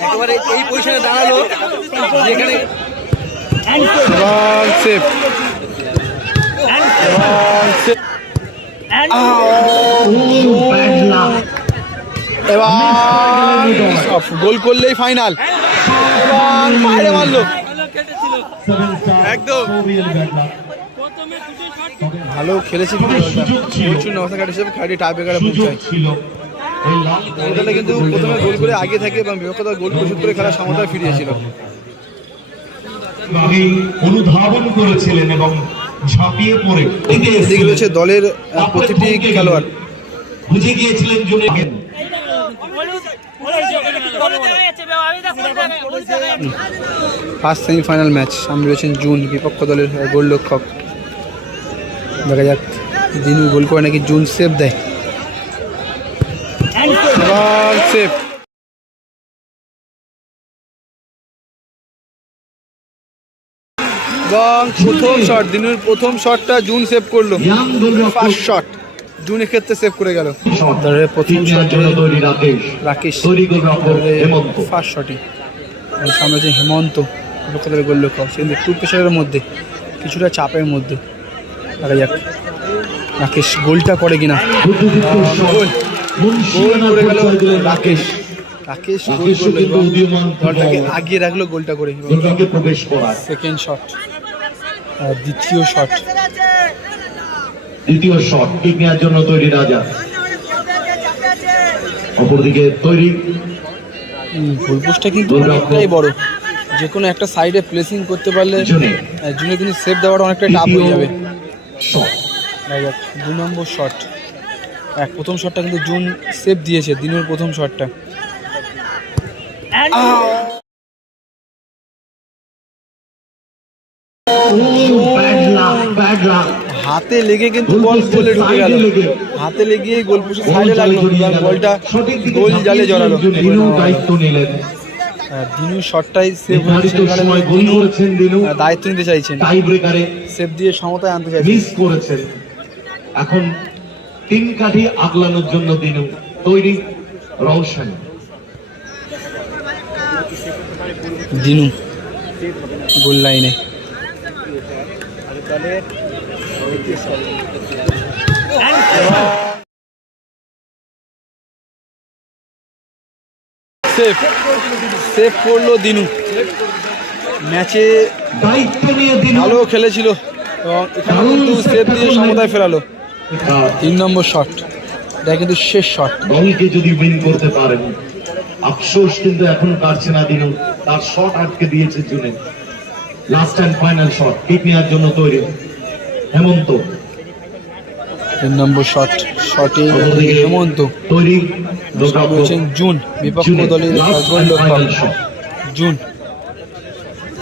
একেবারে এই পজিশনে দাঁড়াল যেখানে গোল করলেই ফাইনাল বাইরে মারলো। একদম। ভালো খেলেছি প্রচুর নমস্কার হিসেবে খেলাটি টাই ব্রেকারে পৌঁছায়। কিন্তু প্রথমে গোল করে আগে থাকে এবং বিপক্ষদল গোল পরিশোধ করে খেলার সমতায় ফিরিয়েছিল। অনুধাবন করেছিলেন এবং ঝাঁপিয়ে পড়ে। এদিকে রয়েছে দলের প্রতিটি খেলোয়াড়। বুঝে গিয়েছিলেন ফার্স্ট সেমিফাইনাল ম্যাচ সামনে রয়েছেন জুন বিপক্ষ দলের গোলরক্ষক। দেখা যাক দিনু গোল করে নাকি জুন সেভ দেয়। এবং প্রথম শট দিনুর প্রথম শটটা জুন সেভ করল। ফার্স্ট শট জুনের ক্ষেত্রে সেভ করে গেল। দলের প্রথম শট রাকেশ। ফার্স্ট শটই সামনে যে হেমন্ত লোকদের সে কিন্তু একটু প্রেশারের মধ্যে কিছুটা চাপের মধ্যে। দেখা যাক রাকেশ গোলটা করে কিনা। গোল। করে রাকেশ। রাকেশ দলটাকে আগিয়ে রাখল গোলটা করে। প্রবেশ করায় সেকেন্ড শট দ্বিতীয় শট দ্বিতীয় শট কিক নেওয়ার জন্য তৈরি রাজা। অপরদিকে তৈরি। গোলপোস্টটা কিন্তু অনেকটাই বড়। যে কোনো একটা সাইডে প্লেসিং করতে পারলে জুনে কিন্তু সেভ দেওয়াটা অনেকটাই টাফ হয়ে যাবে। শট দু নম্বর শট এক প্রথম শটটা কিন্তু জুন সেভ দিয়েছে দিনের প্রথম শটটা। হাতে লেগে কিন্তু বল গোলে ঢুকে গেল। হাতে লেগে গোল পোস্টের সাইডে লাগল। বলটা গোল জালে জড়ালো। দিনু দায়িত্ব নিলেন। দিনু শটটাই সেভ করেছেন দিনু। দায়িত্ব নিতে চাইছেন। টাই ব্রেকারে সেভ দিয়ে সমতায় আনতে চাইছেন। মিস করেছেন। এখন তিন কাঠি আগলানোর জন্য দিনু তৈরি রওশন। দিনু গোল লাইনে। সেভ সেভ করল দিনু। ম্যাচে দায়িত্ব নিয়ে দিনু ভালো খেলেছিল। এবং এখানে কিন্তু সেভ দিয়ে সমতায় ফেরালো। তিন নম্বর শট। এটা কিন্তু শেষ শট। দলকে যদি উইন করতে পারেন আফসোস কিন্তু এখন কাটছে না দিনু তার শট আটকে দিয়েছে জুনে। Last and final shot kick নেওয়ার জন্য তৈরি। হেমন্ত। তিন নম্বর শট শটে হেমন্ত। তৈরি রয়েছেন জুন বিপক্ষ দলের জুন।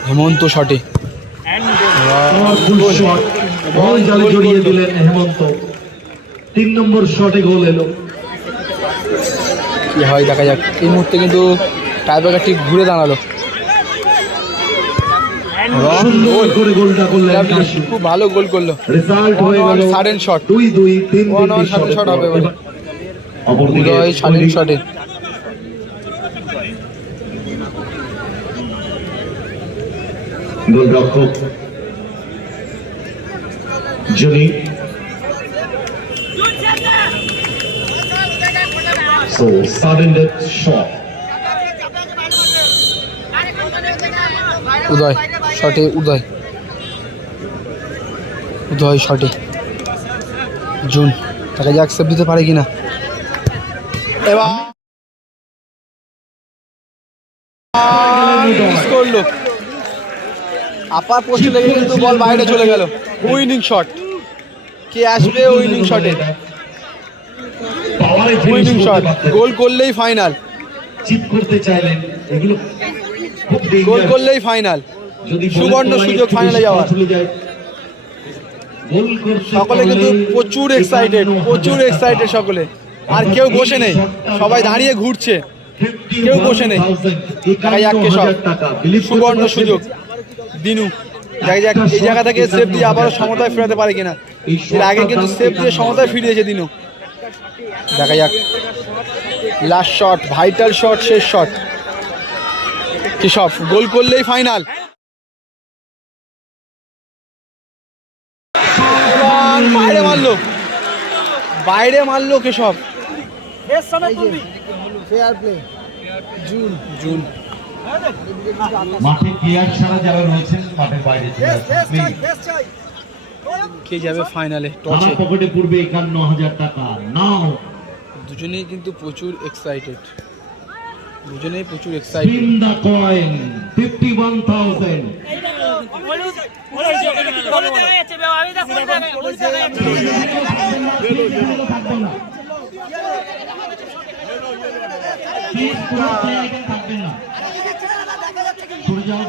হেমন্ত শটে। জড়িয়ে দিলেন হেমন্ত। তিন নম্বর শটে গোল এলো। কি হয় দেখা যাক। এই মুহূর্তে কিন্তু টাইব্রেকার ঠিক ঘুরে দাঁড়াল। খুব ভালো গোল করল। রেজাল্ট হয়ে গেল on sudden দুই দুই তিন হবে। অপরদিকে শটে। গোলরক্ষক Jony. So, sudden death shot. Uday, শটে, উদয়। উদয়, শটে। জুন তাকে যে অ্যাকসেপ্ট দিতে পারে কিনা? এবার করল। আপার পোস্টে লেগে কিন্তু বল বাইরে চলে গেল। উইনিং শট কে আসবে উইনিং শটে উইনিং শট গোল করলেই ফাইনাল চিপ করতে চাইলেন এগুলো গোল করলেই ফাইনাল সুবর্ণ সুযোগ ফাইনালে যাওয়ার। সকলে কিন্তু প্রচুর এক্সাইটেড প্রচুর এক্সাইটেড সকলে। আর কেউ বসে নেই সবাই দাঁড়িয়ে ঘুরছে। কেউ বসে নেই। দেখা যাক কে সব। 51,000 টাকা। Believe করতে সুবর্ণ সুযোগ। দিনু। দেখা যাক এই জায়গা থেকে সেফ দিয়ে আবারও সমতায় ফেরাতে পারে কিনা। এর আগে কিন্তু সেফ দিয়ে সমতায় ফিরিয়েছে দিনু। দেখা যাক। লাস্ট শট ভাইটাল শট শেষ শট কেশব গোল করলেই ফাইনাল বাইরে মারলো। বাইরে মারলো কেশব জুন জুন মাঠে প্লেয়ার ছাড়া যারা রয়েছেন মাঠের বাইরে কে যাবে ফাইনালে টসে। পকেটে পূর্বে একান্ন হাজার টাকা। নাও। দুজনেই কিন্তু প্রচুর এক্সাইটেড দুজনেই প্রচুর excited spin the coin fifty one thousand থাকবেন না Please, পুরো player এখানে থাকবেন না সরে যাও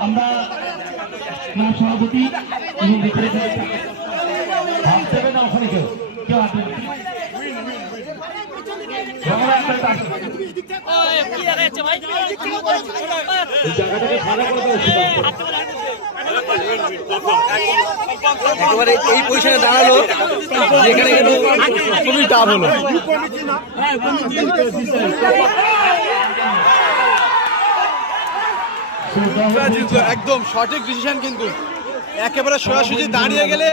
আমরা ক্লাব সভাপতি এবং ভিতরে হাত দেবে না ওখানে কেউ? কেউ না। আমরা একটা কাজ একেবারে এই পজিশনে দাঁড়াল যেখানে কিন্তু খুবই টাফ হলো একদম সঠিক ডিসিশন কিন্তু। একেবারে সোজাসুজি দাঁড়িয়ে গেলে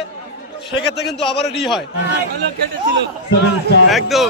সেক্ষেত্রে কিন্তু আবারও রি হয়। একদম।